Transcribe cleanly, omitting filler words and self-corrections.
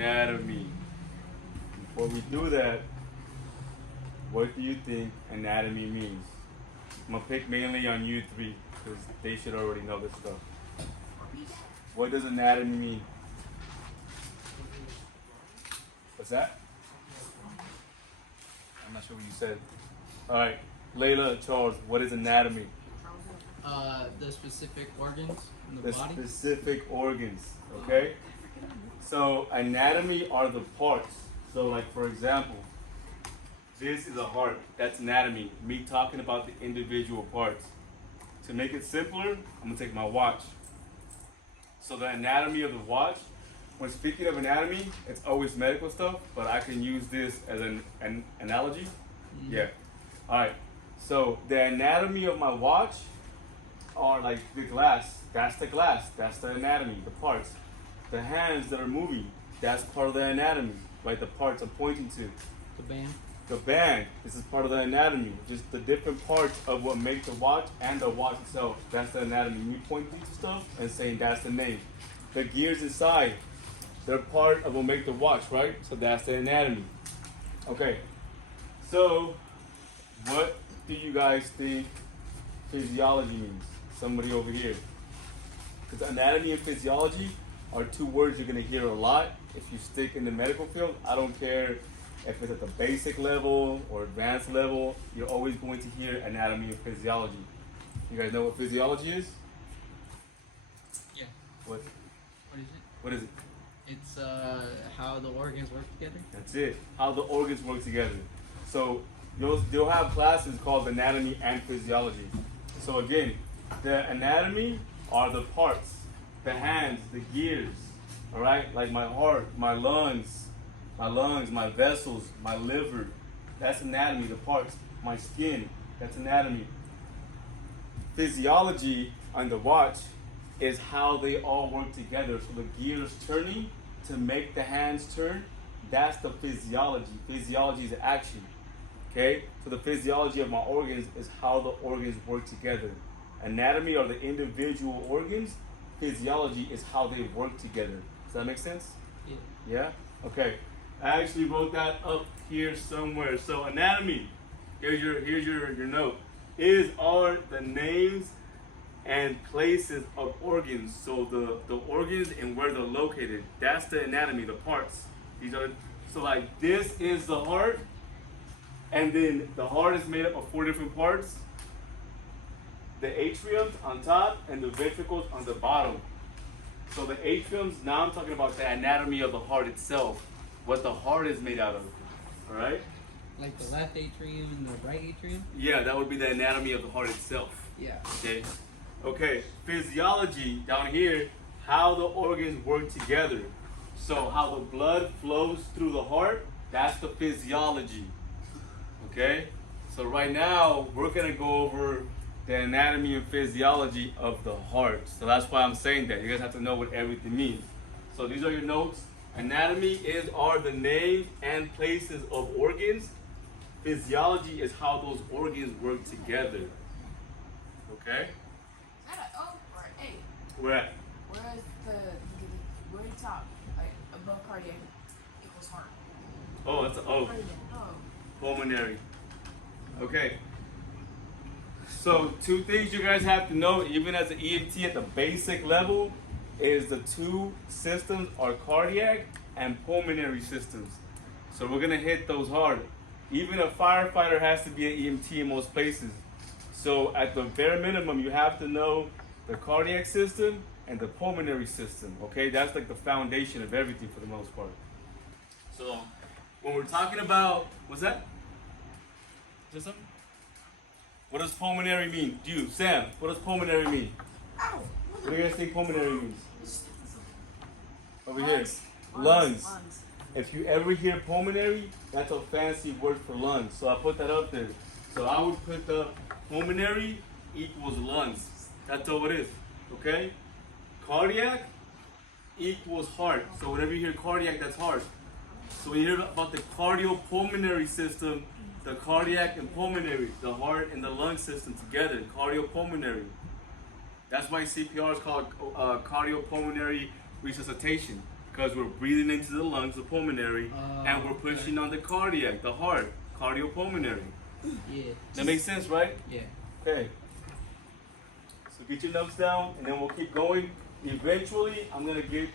anatomy. Before we do that, what do you think anatomy means? I'm gonna pick mainly on you three because they should already know this stuff. What does anatomy mean? What's that? I'm not sure what you said. All right, Layla, Charles, what is anatomy? The specific organs in the The body. specific organs, okay? So anatomy are the parts. So like for example, this is a heart, that's anatomy. Me talking about the individual parts. To make it simpler, I'm gonna take my watch. So the anatomy of the watch, when speaking of anatomy, it's always medical stuff, but I can use this as an analogy. Mm-hmm. Yeah. All right. So the anatomy of my watch are like the glass. That's the glass. That's the anatomy, the parts. The hands that are moving, that's part of the anatomy, right? The parts I'm pointing to. The band. The band, this is part of the anatomy. Just the different parts of what make the watch and the watch itself. That's the anatomy. You point to stuff and saying that's the name. The gears inside, they're part of what make the watch, right? So that's the anatomy. Okay. So, what do you guys think physiology means? Somebody over here. Because anatomy and physiology are two words you're going to hear a lot if you stick in the medical field. I don't care if it's at the basic level or advanced level, you're always going to hear anatomy and physiology. You guys know what physiology is? Yeah. What? What is it? What is it? It's how the organs work together. That's it. How the organs work together. So you'll have classes called anatomy and physiology. So again, the anatomy are the parts, the hands, the gears, all right? Like my heart, my lungs, my vessels, my liver. That's anatomy, the parts. My skin, that's anatomy. Physiology on the watch is how they all work together. So the gears turning to make the hands turn, that's the physiology. Physiology is action. Okay? So the physiology of my organs is how the organs work together. Anatomy are the individual organs. Physiology is how they work together. Does that make sense? Yeah. Yeah? Okay. I actually wrote that up here somewhere. So anatomy, here's your note. Are the names and places of organs. So the organs and where they're located. That's the anatomy, the parts. These are so like this is the heart, and then the heart is made up of 4 different parts. The atriums on top and the ventricles on the bottom. So the atriums, now I'm talking about the anatomy of the heart itself, what the heart is made out of, all right? Like the left atrium and the right atrium? Yeah, that would be the anatomy of the heart itself. Yeah. Okay. Okay, physiology down here, how the organs work together. So how the blood flows through the heart, that's the physiology. Okay? So right now, we're gonna go over the anatomy and physiology of the heart. So that's why I'm saying that. You guys have to know what everything means. So these are your notes. Anatomy are the names and places of organs. Physiology is how those organs work together. Okay? Is that a O or an A? Where at? Whereas the very top, like above cardiac, equals heart. Oh, that's an O. Oh. Pulmonary. Okay. So 2 things you guys have to know, even as an EMT at the basic level, is the 2 systems are cardiac and pulmonary systems. So we're gonna hit those hard. Even a firefighter has to be an EMT in most places. So at the bare minimum, you have to know the cardiac system and the pulmonary system, okay? That's like the foundation of everything for the most part. So when we're talking about, what's that? Is there something? What does pulmonary mean? You, Sam, what does pulmonary mean? What do you guys think pulmonary means? Over here. Lungs. If you ever hear pulmonary, that's a fancy word for lungs. So I put that up there. So I would put the pulmonary equals lungs. That's all it is. Okay? Cardiac equals heart. So whenever you hear cardiac, that's heart. So when you hear about the cardiopulmonary system, the cardiac and pulmonary, the heart and the lung system together, cardiopulmonary. That's why CPR is called cardiopulmonary resuscitation. because we're breathing into the lungs, the pulmonary, and we're pushing on the cardiac, the heart, cardiopulmonary. Yeah. That makes sense, right? Yeah. Okay. So get your notes down, and then we'll keep going. Eventually, I'm gonna get